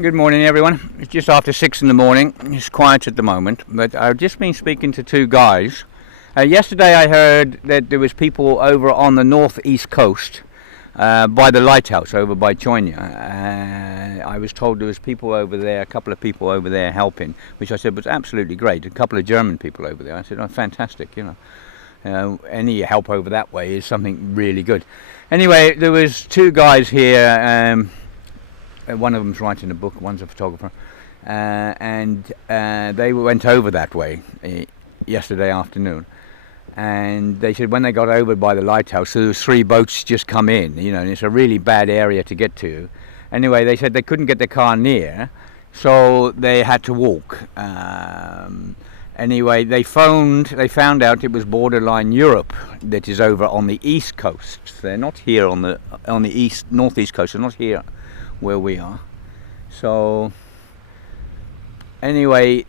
Good morning, everyone. It's just after 6 in the morning. It's quiet at the moment, but I've just been speaking to two guys. Yesterday I heard that there was people over on the northeast coast by the lighthouse over by Choinia. I was told there was people over there, a couple of people over there helping, which I said was absolutely great. A couple of German people over there. I said, oh, fantastic, any help over that way is something really good. Anyway, there was two guys here. One of them's writing a book, one's a photographer, and they went over that way yesterday afternoon. And they said when they got over by the lighthouse, so there was 3 boats just come in, and it's a really bad area to get to. Anyway, they said they couldn't get their car near, so they had to walk. Anyway, they found out it was borderline Europe that is over on the east coast. They're not here on the northeast coast. They're not here where we are. So anyway,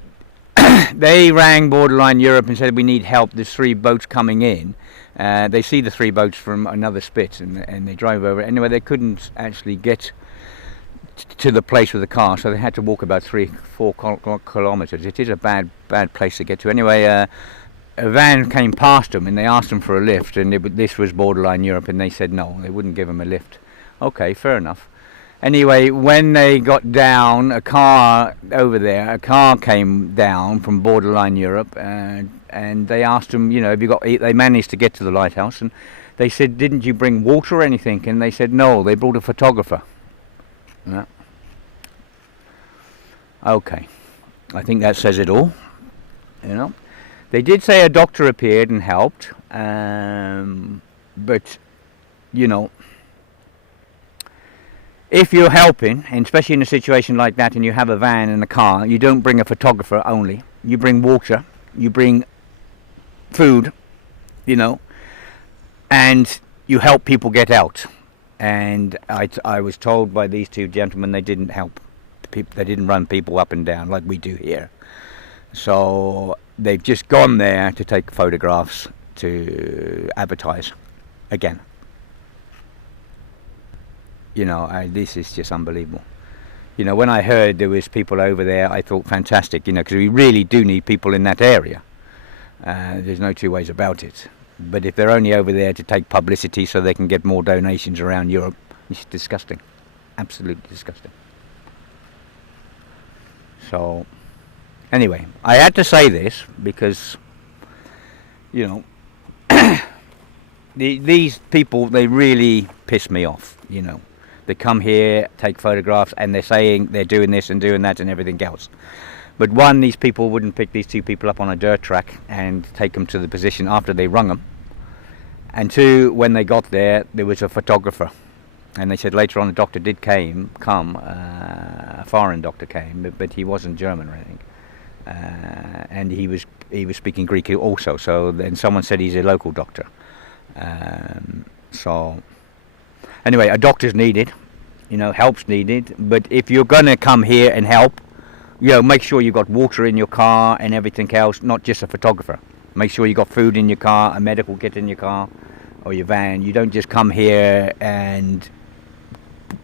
they rang borderline Europe and said we need help. There's 3 boats coming in. They see the 3 boats from another spit and they drive over. Anyway, they couldn't actually get to the place with the car, so they had to walk about 3-4 kilometers. It is a bad place to get to. Anyway, a van came past them and they asked them for a lift, and this was borderline Europe, and they said no, they wouldn't give them a lift. Okay, fair enough. Anyway, when they got down, a car came down from borderline Europe, and they asked them, they managed to get to the lighthouse, and they said, didn't you bring water or anything? And they said, no, they brought a photographer. Yeah. Okay, I think that says it all, They did say a doctor appeared and helped, but, if you're helping, and especially in a situation like that, and you have a van and a car, you don't bring a photographer only. You bring water, you bring food, and you help people get out. And I was told by these 2 gentlemen they didn't help people. They didn't run people up and down like we do here. So they've just gone there to take photographs to advertise again. This is just unbelievable. When I heard there was people over there, I thought fantastic, because we really do need people in that area. There's no 2 ways about it. But if they're only over there to take publicity so they can get more donations around Europe, it's disgusting. Absolutely disgusting. So, anyway, I had to say this because, these people, they really piss me off, They come here, take photographs, and they're saying they're doing this and doing that and everything else. But one, these people wouldn't pick these 2 people up on a dirt track and take them to the position after they rung them. And 2, when they got there, there was a photographer. And they said later on the doctor did come, a foreign doctor came, but he wasn't German or anything. And he was speaking Greek also. So then someone said he's a local doctor. So anyway, a doctor's needed, help's needed. But if you're going to come here and help, make sure you've got water in your car and everything else, not just a photographer. Make sure you got food in your car, a medical kit in your car or your van. You don't just come here and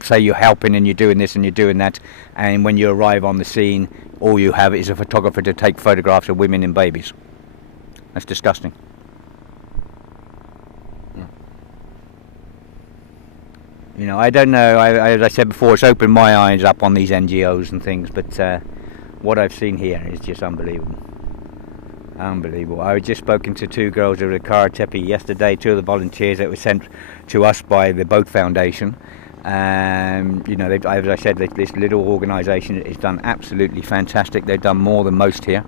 say you're helping and you're doing this and you're doing that, and when you arrive on the scene, all you have is a photographer to take photographs of women and babies. That's disgusting. I don't know, as I said before, it's opened my eyes up on these NGOs and things, but what I've seen here is just unbelievable. Unbelievable. I was just spoken to 2 girls over at Karatepe yesterday, 2 of the volunteers that were sent to us by the Boat Foundation. As I said, this little organisation has done absolutely fantastic. They've done more than most here.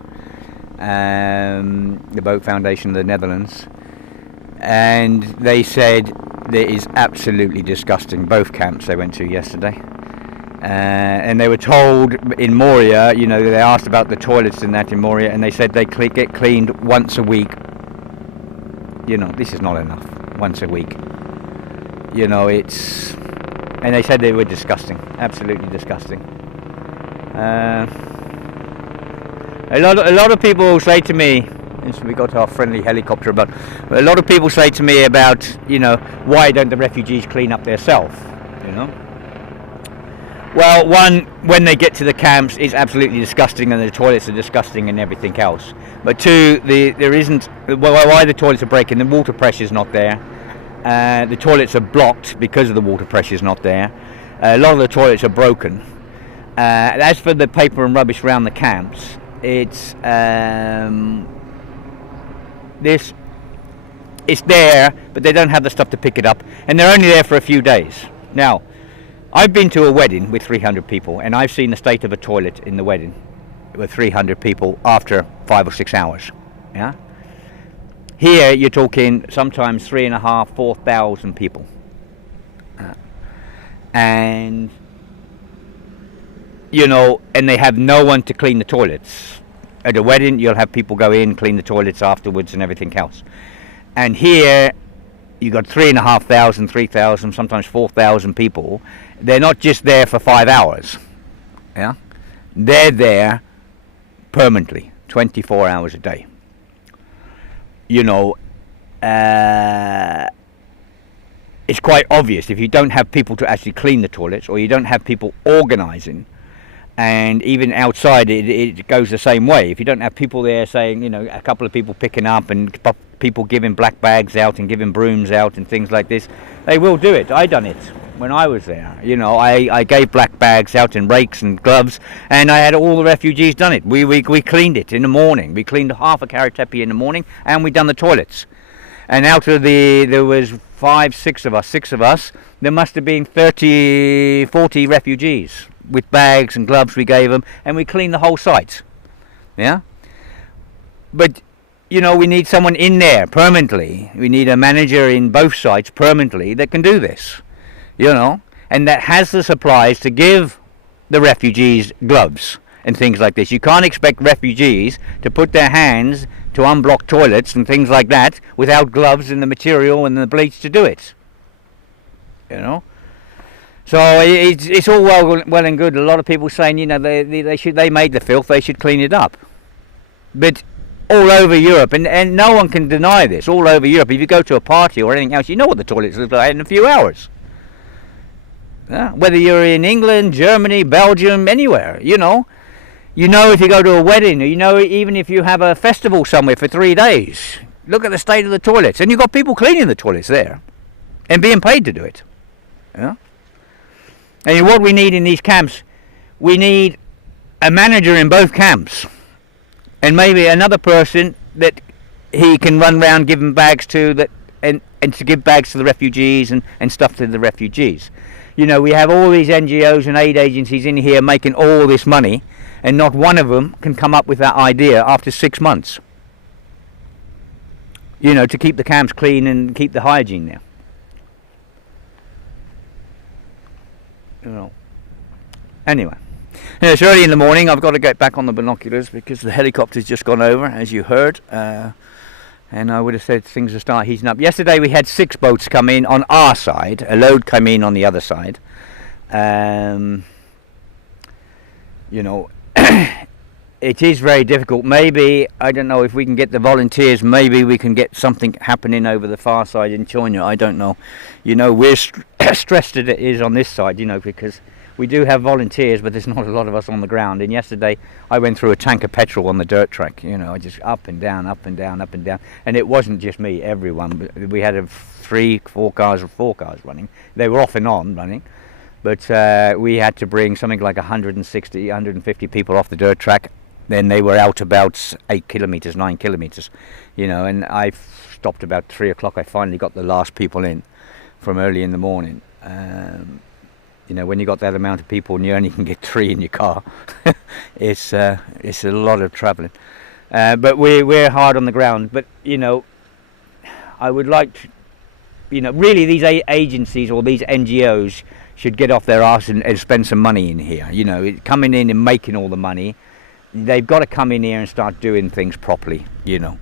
The Boat Foundation of the Netherlands. And they said that is absolutely disgusting. Both camps they went to yesterday. And they were told in Moria, they asked about the toilets and that in Moria, and they said they get cleaned once a week. This is not enough. Once a week. And they said they were disgusting. Absolutely disgusting. A lot of people say to me, we got our friendly helicopter about, a lot of people say to me about, why don't the refugees clean up themselves, Well, one, when they get to the camps, it's absolutely disgusting, and the toilets are disgusting and everything else. But two, there isn't. Well, why the toilets are breaking? The water pressure's not there. The toilets are blocked because of the water pressure's not there. A lot of the toilets are broken. As for the paper and rubbish around the camps, it's it's there, but they don't have the stuff to pick it up, and they're only there for a few days. Now, I've been to a wedding with 300 people, and I've seen the state of a toilet in the wedding with 300 people after 5 or 6 hours. Yeah. Here you're talking sometimes 3,500, 4,000 people, and and they have no one to clean the toilets. At a wedding, you'll have people go in, clean the toilets afterwards, and everything else. And here, you got 3,500, 3,000, sometimes 4,000 people. They're not just there for 5 hours. Yeah, they're there permanently, 24 hours a day. It's quite obvious if you don't have people to actually clean the toilets, or you don't have people organising. And even outside, it goes the same way. If you don't have people there saying, a couple of people picking up and people giving black bags out and giving brooms out and things like this, they will do it. I done it when I was there. I gave black bags out and rakes and gloves, and I had all the refugees done it. We cleaned it in the morning. We cleaned half a Karatepe in the morning, and we done the toilets. And out of there was 6 of us, there must have been 30, 40 refugees. With bags and gloves we gave them, and we cleaned the whole site. Yeah? But, we need someone in there permanently. We need a manager in both sites permanently that can do this. And that has the supplies to give the refugees gloves and things like this. You can't expect refugees to put their hands to unblock toilets and things like that without gloves and the material and the bleach to do it. So it's all well and good. A lot of people saying, they made the filth, they should clean it up. But all over Europe, and no one can deny this, all over Europe, if you go to a party or anything else, you know what the toilets look like in a few hours. Whether you're in England, Germany, Belgium, anywhere, if you go to a wedding, or even if you have a festival somewhere for 3 days, look at the state of the toilets. And you've got people cleaning the toilets there and being paid to do it. Yeah. And what we need in these camps, we need a manager in both camps, and maybe another person that he can run around giving bags to, and to give bags to the refugees and stuff to the refugees. We have all these NGOs and aid agencies in here making all this money, and not one of them can come up with that idea after 6 months. To keep the camps clean and keep the hygiene there. Anyway, it's early in the morning. I've got to get back on the binoculars because the helicopter's just gone over, as you heard, and I would have said things will start heating up. Yesterday we had 6 boats come in on our side, a load came in on the other side. It is very difficult. Maybe, I don't know, if we can get the volunteers, maybe we can get something happening over the far side in China. I don't know. We're stressed as it is on this side, because we do have volunteers, but there's not a lot of us on the ground. And yesterday I went through a tank of petrol on the dirt track, just up and down, up and down, up and down. And it wasn't just me, everyone. We had 4 cars running. They were off and on running. But we had to bring something like 160, 150 people off the dirt track. Then they were out about 8 kilometres, 9 kilometres, and I stopped about 3 o'clock. I finally got the last people in from early in the morning. When you got that amount of people and you only can get 3 in your car, it's a lot of travelling. But we're hard on the ground. But, I would like to, really these agencies or these NGOs should get off their arse and spend some money in here. Coming in and making all the money. They've got to come in here and start doing things properly, when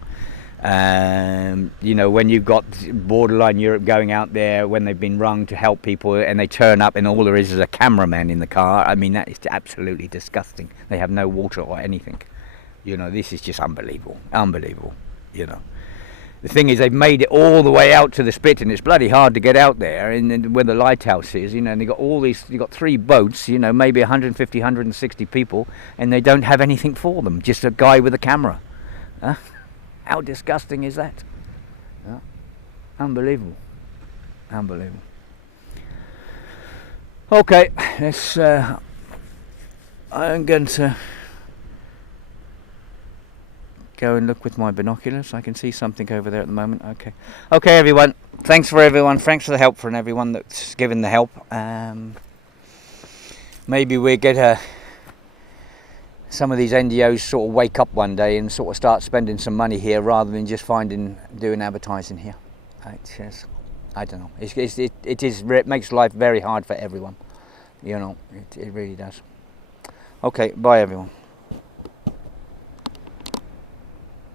you've got borderline Europe going out there when they've been rung to help people and they turn up and all there is a cameraman in the car. I mean, that is absolutely disgusting. They have no water or anything. This is just unbelievable, the thing is, they've made it all the way out to the spit, and it's bloody hard to get out there, and where the lighthouse is, you know, and you've got 3 boats, you know, maybe 150, 160 people, and they don't have anything for them, just a guy with a camera. Huh? How disgusting is that? Yeah. Unbelievable. Unbelievable. Okay, let's, I'm going to go and look with my binoculars. I can see something over there at the moment. Okay, everyone. Thanks for the help from everyone that's given the help. Maybe we get some of these NGOs sort of wake up one day and sort of start spending some money here rather than just doing advertising here. I don't know. It makes life very hard for everyone. You know, it really does. Okay, bye everyone.